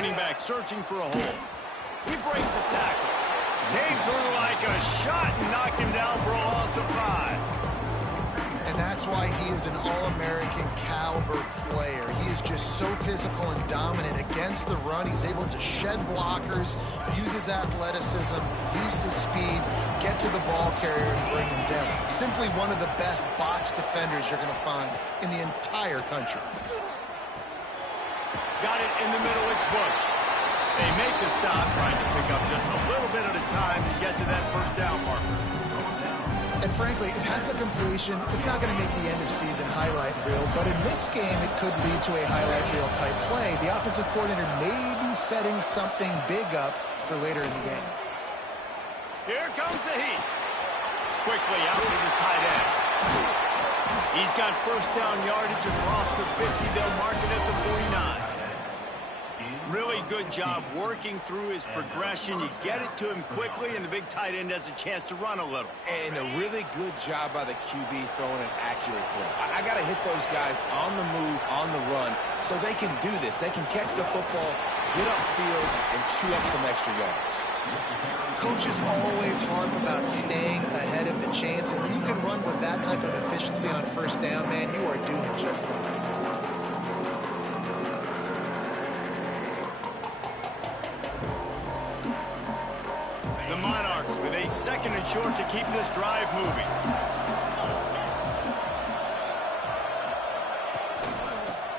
running back searching for a hole. He breaks a tackle. Came through like a shot and knocked him down for a loss of 5. And that's why he is an All-American caliber player. He is just so physical and dominant against the run. He's able to shed blockers, use his athleticism, use his speed, get to the ball carrier and bring him down. Simply one of the best box defenders you're going to find in the entire country. Got it in the middle, it's Bush. They make the stop, trying to pick up just a little bit at a time to get to that first down marker. And frankly, that's a completion. It's not going to make the end of season highlight reel, but in this game, it could lead to a highlight reel type play. The offensive coordinator may be setting something big up for later in the game. Here comes the heat. Quickly out to the tight end. He's got first down yardage across the 50. They'll mark it at the 49. Really good job working through his progression. You get it to him quickly, and the big tight end has a chance to run a little. And a really good job by the QB throwing an accurate throw. I got to hit those guys on the move, on the run, so they can do this. They can catch the football, get upfield, and chew up some extra yards. Coaches always harp about staying ahead of the chains, and when you can run with that type of efficiency on first down, man, you are doing just that. With a second and short to keep this drive moving.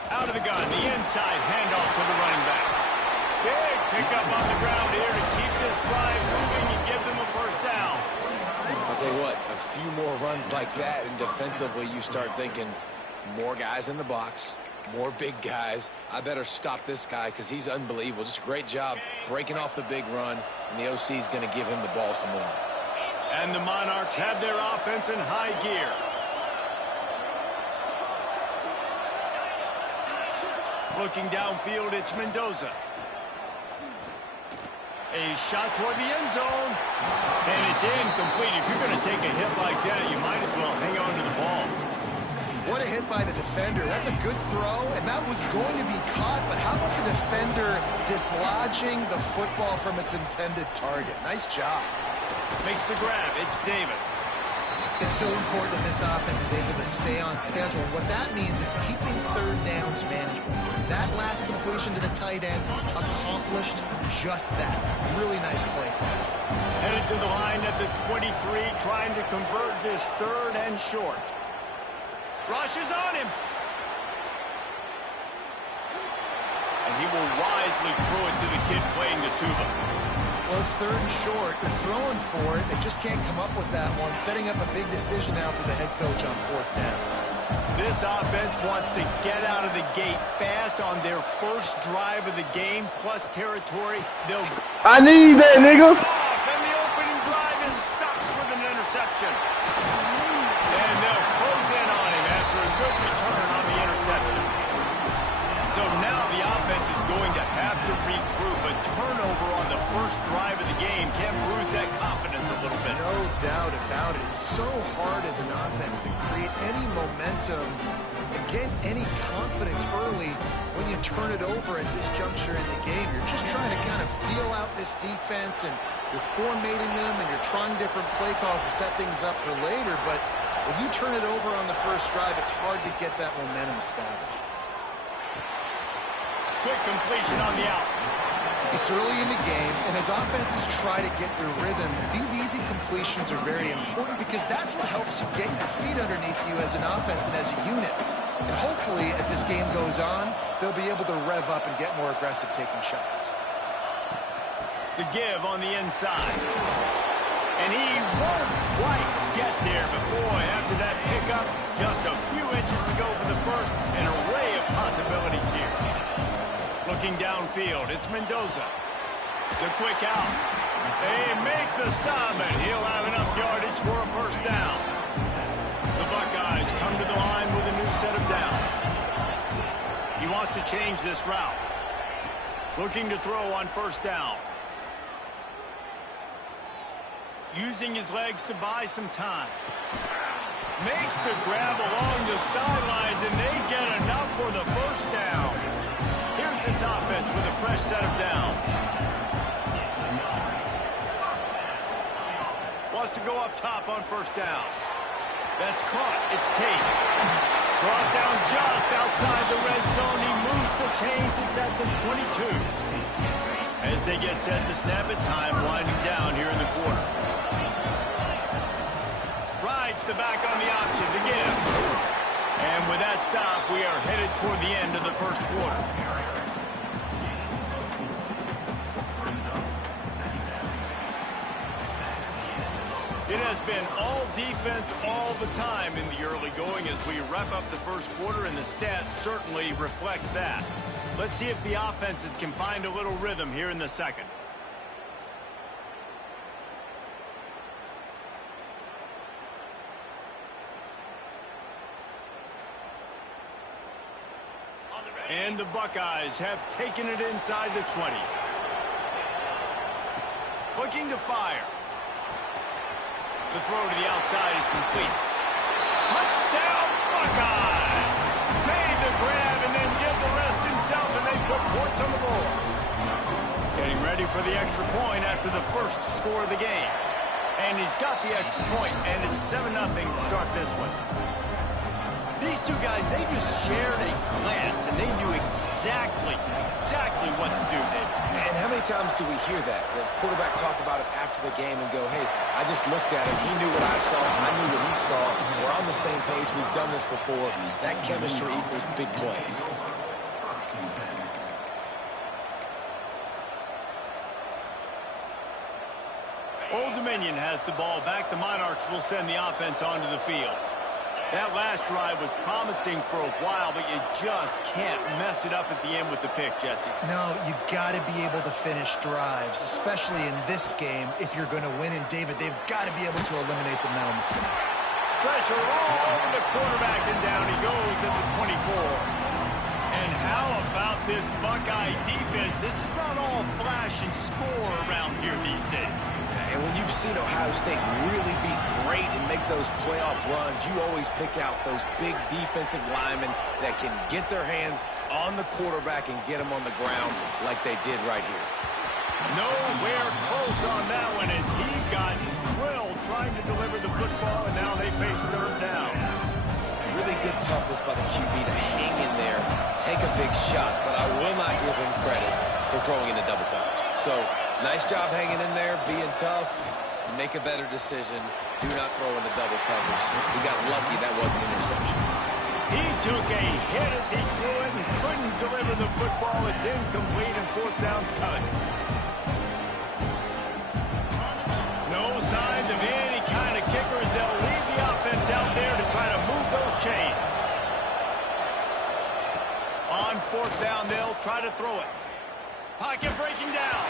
Out of the gun, the inside handoff to the running back. Big pickup on the ground here to keep this drive moving and give them a first down. I'll tell you what, a few more runs like that, and defensively you start thinking more guys in the box, more big guys. I better stop this guy because he's unbelievable. Just a great job breaking off the big run, and the OC is going to give him the ball some more. And the Monarchs have their offense in high gear. Looking downfield, it's Mendoza. A shot toward the end zone. And it's incomplete. If you're going to take a hit like that, you might as well hang on to the ball. What a hit by the defender. That's a good throw, and that was going to be caught, but how about the defender dislodging the football from its intended target? Nice job. Makes the grab. It's Davis. It's so important that this offense is able to stay on schedule. What that means is keeping third downs manageable. That last completion to the tight end accomplished just that. Really nice play. Headed to the line at the 23, trying to convert this third and short. Rush is on him. And he will wisely throw it to the kid playing the tuba. Well, it's third and short. They're throwing for it. They just can't come up with that one. Setting up a big decision now for the head coach on fourth down. This offense wants to get out of the gate fast on their first drive of the game, plus territory. They'll I need that, nigga. off, and the opening drive is stopped with an interception. And they'll close in on him after a good return on the interception. So now the offense is going to have to regroup. A turnover on the first drive of the game can bruise that confidence a little bit. No doubt about it. It's so hard as an offense to create any momentum and get any confidence early when you turn it over at this juncture in the game. You're just trying to kind of feel out this defense, and you're formatting them, and you're trying different play calls to set things up for later. But when you turn it over on the first drive, it's hard to get that momentum established. Quick completion on the out. It's early in the game, and as offenses try to get their rhythm, these easy completions are very important because that's what helps you get your feet underneath you as an offense and as a unit. And hopefully, as this game goes on, they'll be able to rev up and get more aggressive taking shots. The give on the inside. And he won't quite get there, but boy, after that pickup, just a few inches to go for the first. An array of possibilities here. Looking downfield, it's Mendoza. The quick out. They make the stop, and he'll have enough yardage for a first down. The Buckeyes come to the line with a new set of downs. He wants to change this route. Looking to throw on first down. Using his legs to buy some time. Makes the grab along the sidelines, and they get enough for the first down. Here's this offense with a fresh set of downs. Wants to go up top on first down. That's caught. It's Tate. Brought down just outside the red zone. He moves the chains. It's at the 22. As they get set to snap it, time winding down here in the quarter. Rides the back on the option to give. And with that stop, we are headed toward the end of the first quarter. It has been all defense all the time in the early going as we wrap up the first quarter, and the stats certainly reflect that. Let's see if the offenses can find a little rhythm here in the second. And the Buckeyes have taken it inside the 20. Looking to fire. The throw to the outside is complete. Touchdown, Buckeyes! Made the grab and then did the rest himself, and they put points on the board. Getting ready for the extra point after the first score of the game. And he's got the extra point, and it's 7-0 to start this one. These two guys, they just shared a glance, and they knew exactly what to do, David. And how many times do we hear that? The quarterback talk about it after the game and go, hey, I just looked at him. He knew what I saw. I knew what he saw. We're on the same page. We've done this before. That chemistry equals big plays. Old Dominion has the ball back. The Monarchs will send the offense onto the field. That last drive was promising for a while, but you just can't mess it up at the end with the pick, Jesse. No, you got to be able to finish drives, especially in this game. If you're going to win, and David, they've got to be able to eliminate the mental mistake. Pressure all over the quarterback, and down he goes at the 24. And how about this Buckeye defense? This is not all flash and score around here these days. And when you've seen Ohio State really be great and make those playoff runs, you always pick out those big defensive linemen that can get their hands on the quarterback and get him on the ground like they did right here. Nowhere close on that one as he got drilled trying to deliver the football, and now they face third down. Really good toughness by the QB to hang in there, take a big shot, but I will not give him credit for throwing into double coverage. So, nice job hanging in there, being tough, make a better decision. Do not throw into double coverage. He got lucky that wasn't an interception. He took a hit as he threw it and couldn't deliver the football. It's incomplete and fourth down's coming. No signs of any kind of kickers. They'll leave the offense out there to try to move those chains. On fourth down, they'll try to throw it. Pocket breaking down.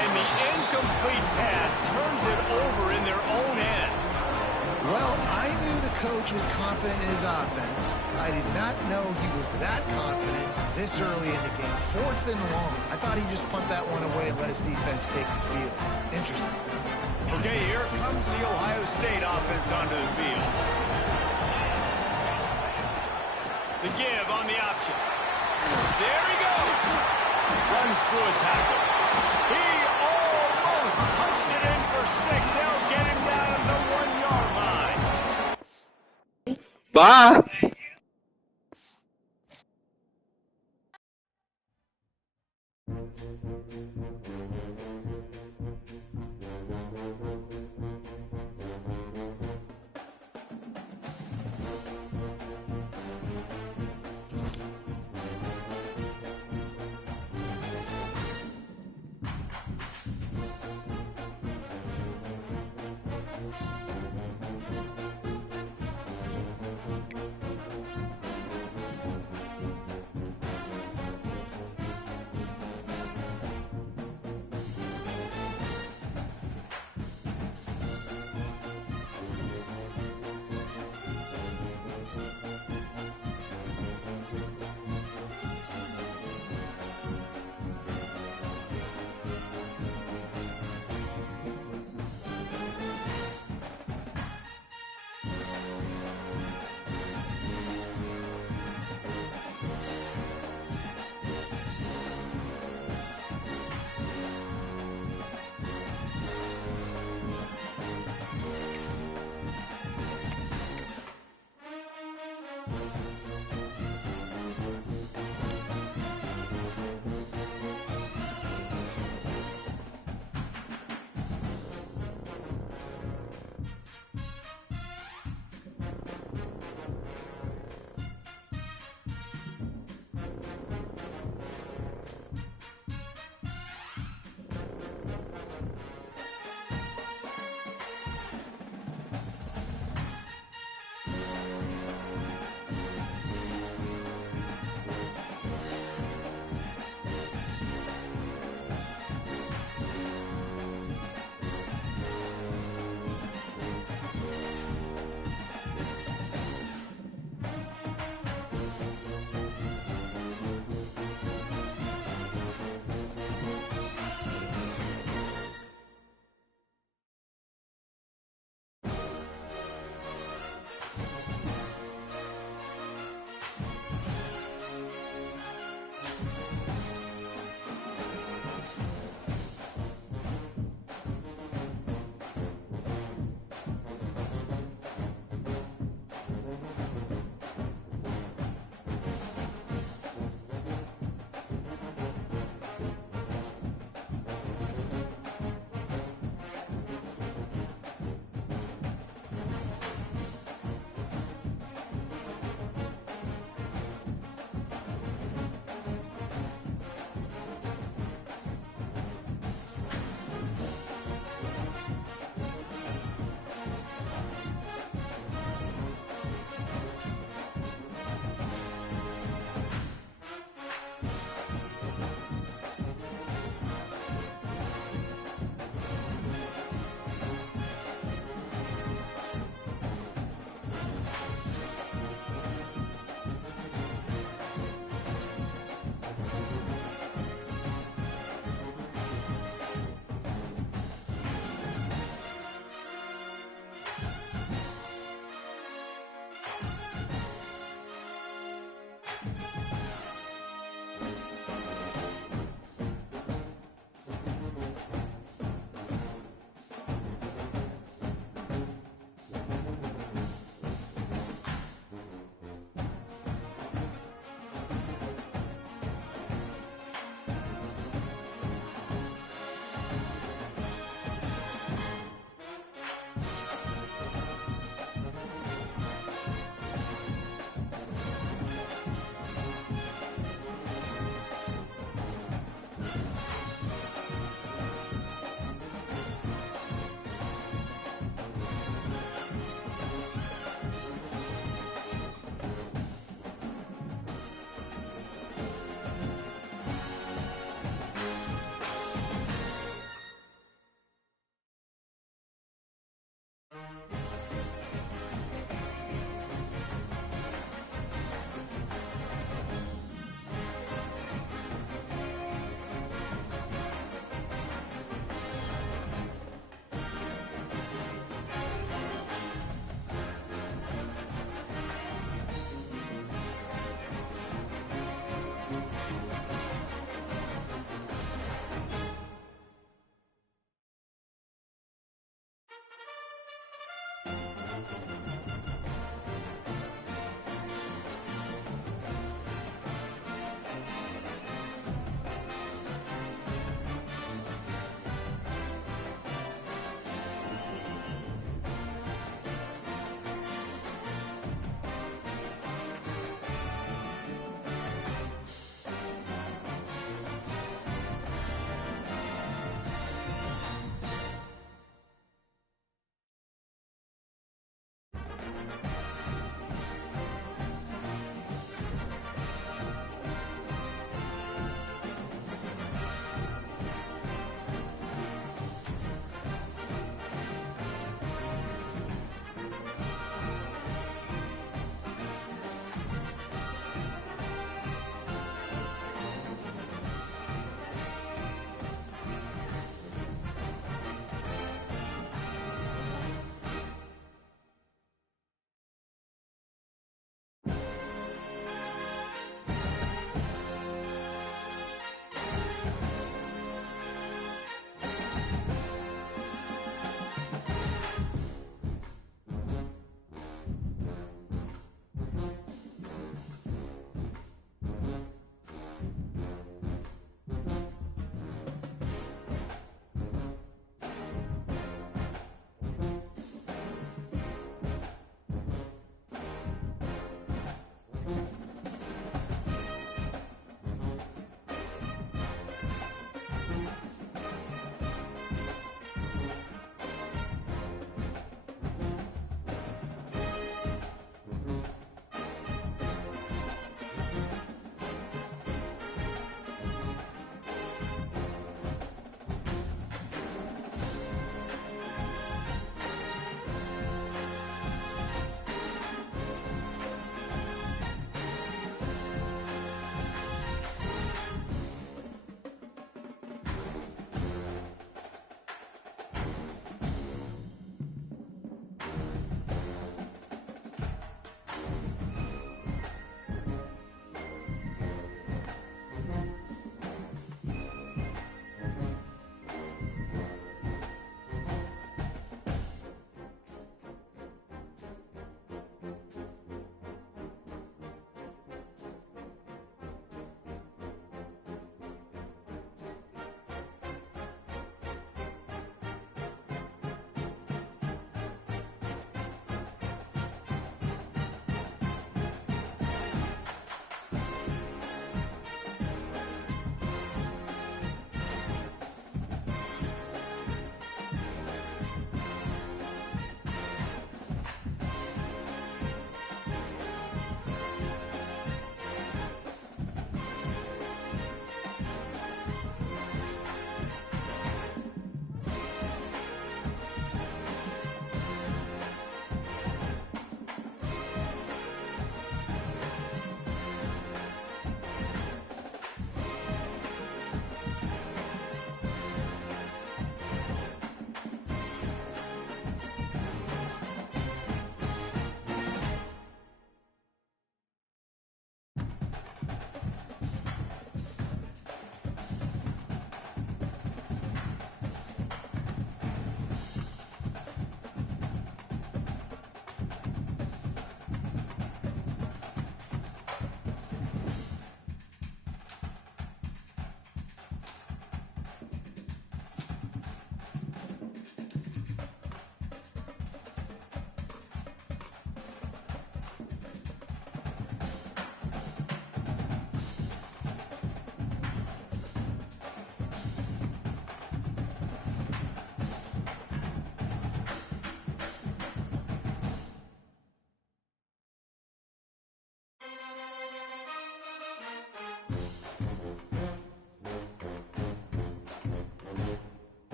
And the incomplete pass turns it over in their own end. Well, I knew the coach was confident in his offense. I did not know he was that confident this early in the game. Fourth and long. I thought he'd just punt that one away and let his defense take the field. Interesting. Okay, here comes the Ohio State offense onto the field. The give on the option. There he goes. Runs through a tackle. He almost punched it in for 6. They'll get him down at the 1-yard line. Bye.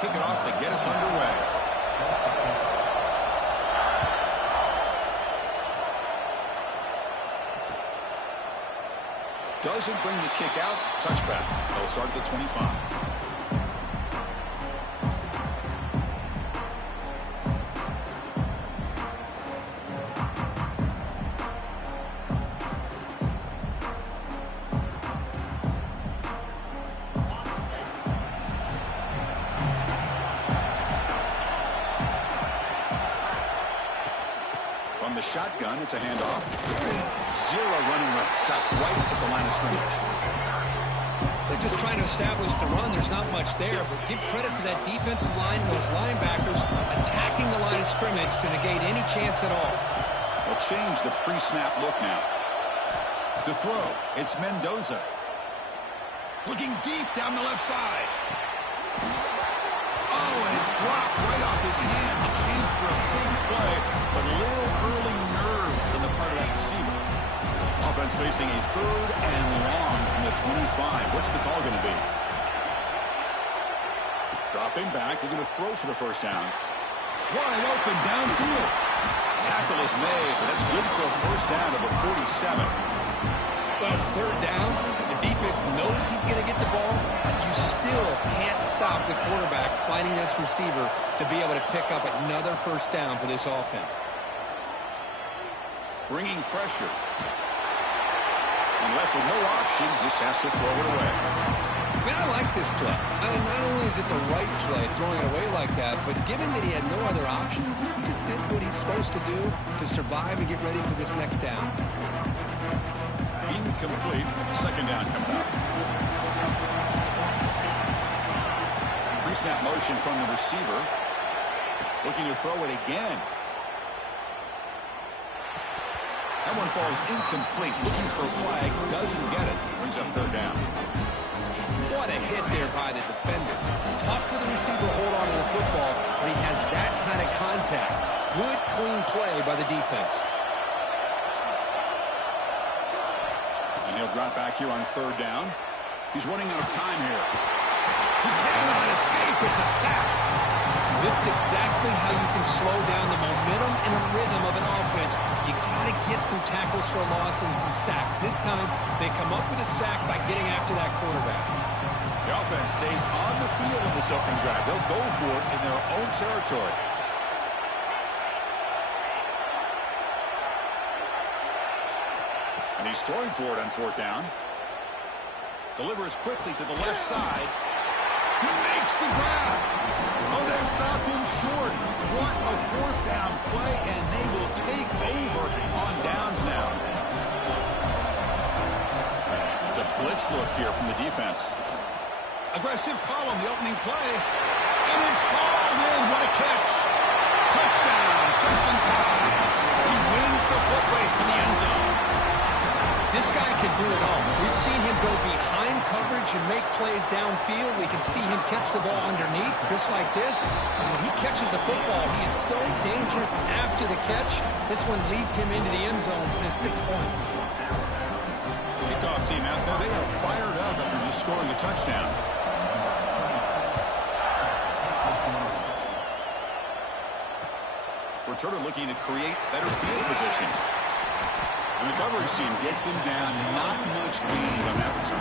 kick it off to get us underway. Doesn't bring the kick out. Touchback. They'll start at the 25. The shotgun, it's a handoff. Zero running right. Stop right at the line of scrimmage. They're just trying to establish the run. There's not much there, but give credit to that defensive line and those linebackers attacking the line of scrimmage to negate any chance at all. They'll change the pre-snap look now. To throw, it's Mendoza. Looking deep down the left side. Oh, and it's dropped right off his hands. A chance for a big play, but a little early nerves on the part of that receiver. Offense facing a 3rd and long from the 25. What's the call going to be? Dropping back. They're going to throw for the first down. Wide open downfield. Tackle is made, but that's good for a first down to the 47. Well, it's 3rd down. The defense knows he's going to get the ball. You still can't stop the quarterback finding this receiver to be able to pick up another first down for this offense. Bringing pressure. And left with no option, just has to throw it away. Man, I like this play. Not only is it the right play, throwing it away like that, but given that he had no other option, he just did what he's supposed to do to survive and get ready for this next down. Incomplete. Second down coming up. Pre-snap motion from the receiver. Looking to throw it again. That one falls incomplete. Looking for a flag. Doesn't get it. Brings up 3rd down. What a hit there by the defender. Tough for the receiver to hold on to the football, but he has that kind of contact. Good, clean play by the defense. He'll drop back here on 3rd down. He's running out of time here. He cannot escape. It's a sack. This is exactly how you can slow down the momentum and the rhythm of an offense. You got to get some tackles for a loss and some sacks. This time, they come up with a sack by getting after that quarterback. The offense stays on the field in this opening drive. They'll go for it in their own territory. And he's throwing for it on 4th down. Delivers quickly to the left side. He makes the grab. Oh, they've stopped him short. What a 4th down play, and they will take over on downs now. It's a blitz look here from the defense. Aggressive call on the opening play. And it's hauled in. What a catch. Touchdown, Crimson Tide. He wins the foot race to the end zone. This guy can do it all. We've seen him go behind coverage and make plays downfield. We can see him catch the ball underneath, just like this. And when he catches a football, he is so dangerous after the catch. This one leads him into the end zone for the 6 points. Kickoff team out there, they are fired up after just scoring a touchdown. Returner looking to create better field position. And the coverage team gets him down. Not much gain on that return.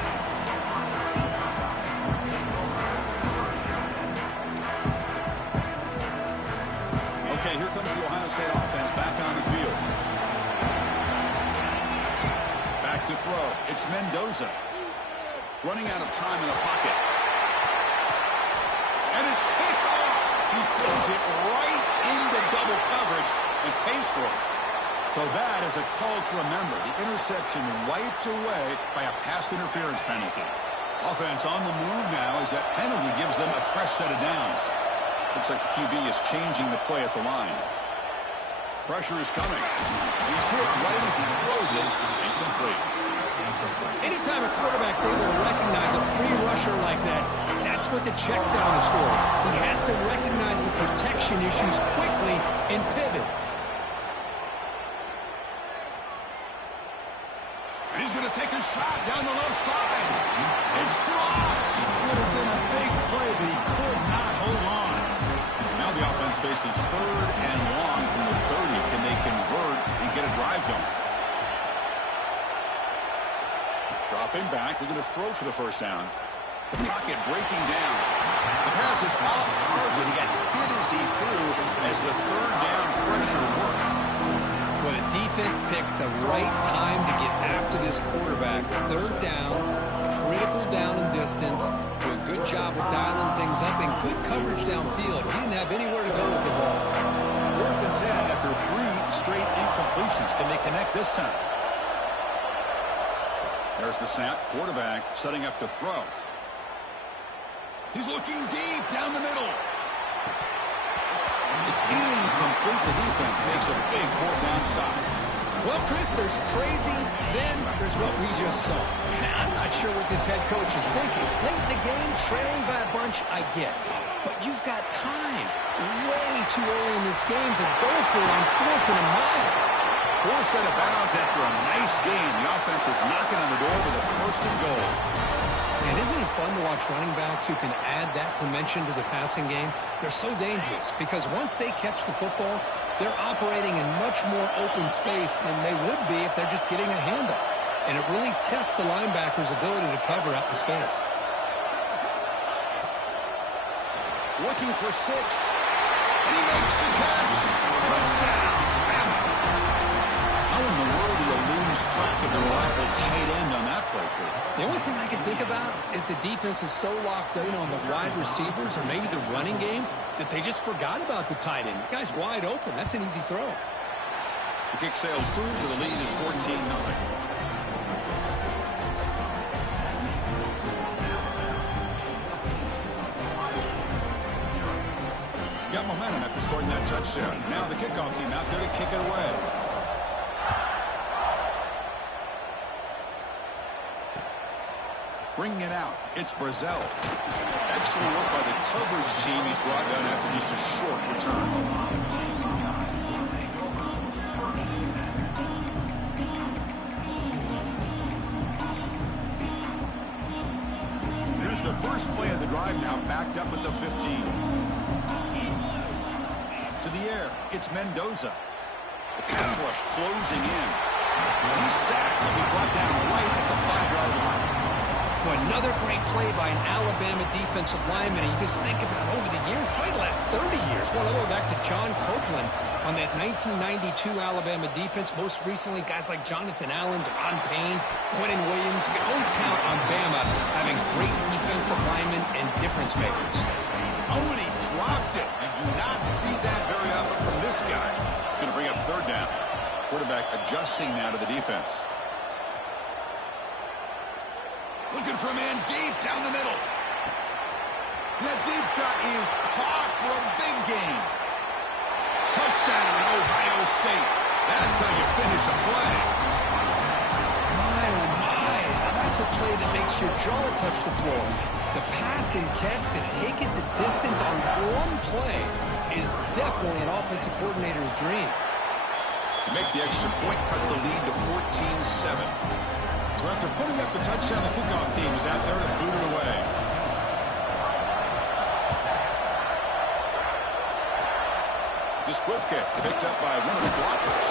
Okay, here comes the Ohio State offense back on the field. Back to throw. It's Mendoza. Running out of time in the pocket. And it's picked off. He throws it right into double coverage and pays for it. So that is a call to remember. The interception wiped away by a pass interference penalty. Offense on the move now as that penalty gives them a fresh set of downs. Looks like the QB is changing the play at the line. Pressure is coming. He's hit right as he throws it. Incomplete. Anytime a quarterback's able to recognize a free rusher like that, that's what the check down is for. He has to recognize the protection issues quickly and pivot. And he's going to take a shot down the left side. It's dropped. Would have been a big play, but he could not hold on. faces third and long from the 30. Can they convert and get a drive going? Dropping back, looking to throw for the first down. The pocket breaking down. The pass is off target. He got hit as he threw as the third down pressure works. Well, the defense picks the right time to get after this quarterback. Third down, critical down and distance. Do a good job of dialing things up and good coverage downfield. He didn't have anywhere to go with the ball. 4th and 10 after 3 straight incompletions. Can they connect this time? There's the snap. Quarterback setting up to throw. He's looking deep down the middle. It's incomplete. The defense makes a big 4th down stop. Well, Chris, there's crazy, then there's what we just saw. I'm not sure what this head coach is thinking. Late in the game, trailing by a bunch, I get. But you've got time, way too early in this game to go for it on 4th and a mile. 4 set of bounds after a nice game. The offense is knocking on the door with a 1st and goal. And isn't it fun to watch running backs who can add that dimension to the passing game? They're so dangerous because once they catch the football, they're operating in much more open space than they would be if they're just getting a handoff. And it really tests the linebacker's ability to cover out the space. Looking for 6. And he makes the catch. Touchdown. How in the world do you lose track of the reliable tight end on that play, Kurt? The only thing I can think about is the defense is so locked in on the wide receivers or maybe the running game that they just forgot about the tight end. The guy's wide open. That's an easy throw. The kick sails through, so the lead is 14-0. Got momentum after scoring that touchdown. Now the kickoff team out there to kick it away. Bringing it out, it's Brazzell. Excellent work by the coverage team. He's brought down after just a short return. Here's the first play of the drive now, backed up at the 15. To the air, it's Mendoza. The pass rush closing in. And he's sacked. He'll be brought down right at the 5-yard line. Another great play by an Alabama defensive lineman. And you just think about over the years, probably the last 30 years, going all the way back to John Copeland on that 1992 Alabama defense. Most recently, guys like Jonathan Allen, Deron Payne, Quentin Williams. You can always count on Bama having great defensive linemen and difference makers. Oh, and he dropped it. You do not see that very often from this guy. It's going to bring up 3rd down. Quarterback adjusting now to the defense. Looking for a man deep down the middle. That deep shot is caught for a big gain. Touchdown, Ohio State. That's how you finish a play. My, oh my. Now that's a play that makes your jaw touch the floor. The pass and catch to take it the distance on one play is definitely an offensive coordinator's dream. To make the extra point, cut the lead to 14-7. So after putting up the touchdown, the kickoff team is out there to boot it away. Disquipke picked up by one of the blockers.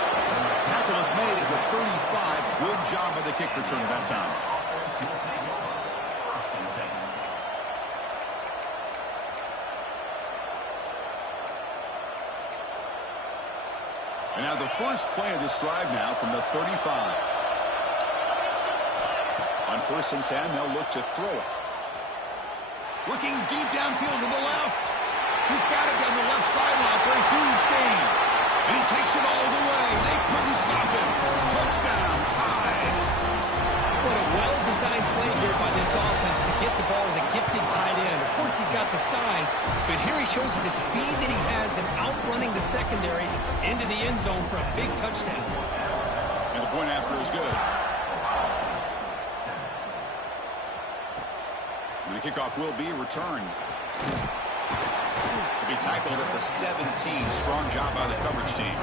Tackle is made at the 35. Good job by the kick return at that time. And now the first play of this drive now from the 35. On 1st and 10, they'll look to throw it. Looking deep downfield to the left. He's got it down the left sideline for a huge gain. And he takes it all the way. They couldn't stop him. Touchdown, tied. What a well-designed play here by this offense to get the ball with a gifted tight end. Of course, he's got the size, but here he shows you the speed that he has in outrunning the secondary into the end zone for a big touchdown. And the point after is good. And the kickoff will be returned. To be tackled at the 17. Strong job by the coverage team.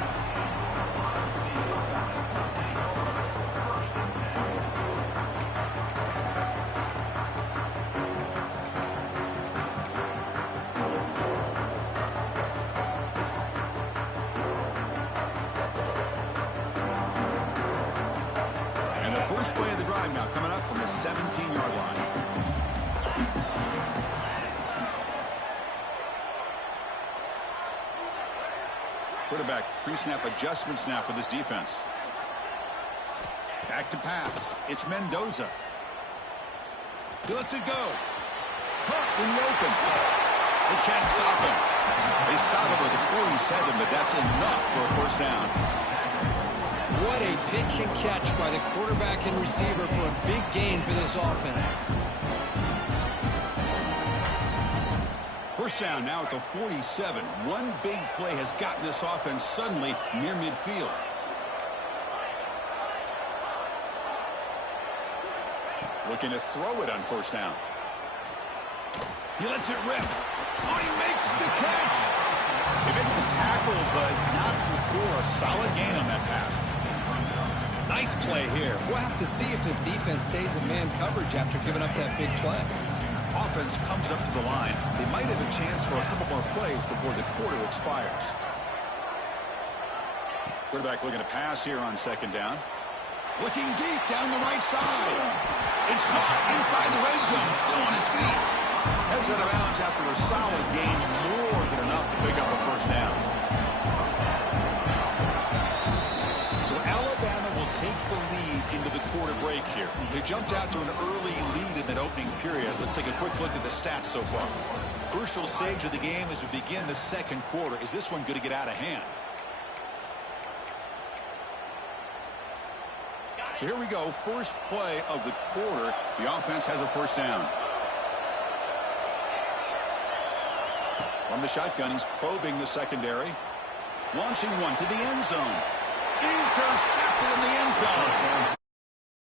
drive now coming up from the 17-yard line. Quarterback pre-snap adjustments now for this defense. Back to pass. It's Mendoza. He lets it go. Hurt in the open. They can't stop him. They stop him at the 47, but that's enough for a first down. What a pitch and catch by the quarterback and receiver for a big gain for this offense. First down now at the 47. One big play has gotten this offense suddenly near midfield. Looking to throw it on first down. He lets it rip. Oh, he makes the catch. They make the tackle, but not before a solid gain on that pass. Nice play here. We'll have to see if this defense stays in man coverage after giving up that big play. Offense comes up to the line. They might have a chance for a couple more plays before the quarter expires. Quarterback looking to pass here on second down. Looking deep down the right side. It's caught inside the red zone. Still on his feet. Heads out of bounds after a solid gain. More than enough to pick up a first down. So Alabama will take the lead into the quarter break here. They jumped out to an early lead in that opening period. Let's take a quick look at the stats so far. Crucial stage of the game as we begin the second quarter. Is this one going to get out of hand? So here we go. First play of the quarter. The offense has a first down. From the shotgun, he's probing the secondary. Launching one to the end zone. Intercepted in the end zone.